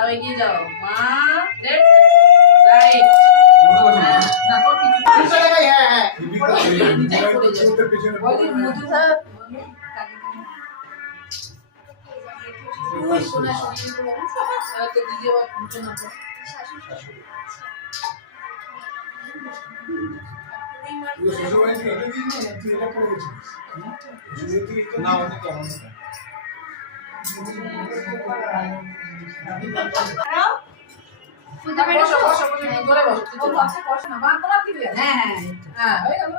যাও এগিয়ে যাও মা লেফট রাইট না তো কিছু হ্যাঁ হ্যাঁ বলি মধুধা তুই শোনা শুনি তো দিদি আবার ঘুরতে না না অনেক কেমন সুতা বসো বসো ধরে বসো ও আচ্ছা কষ্ট না বাদ তোমার কি হ্যাঁ হ্যাঁ হ্যাঁ হয়ে গেল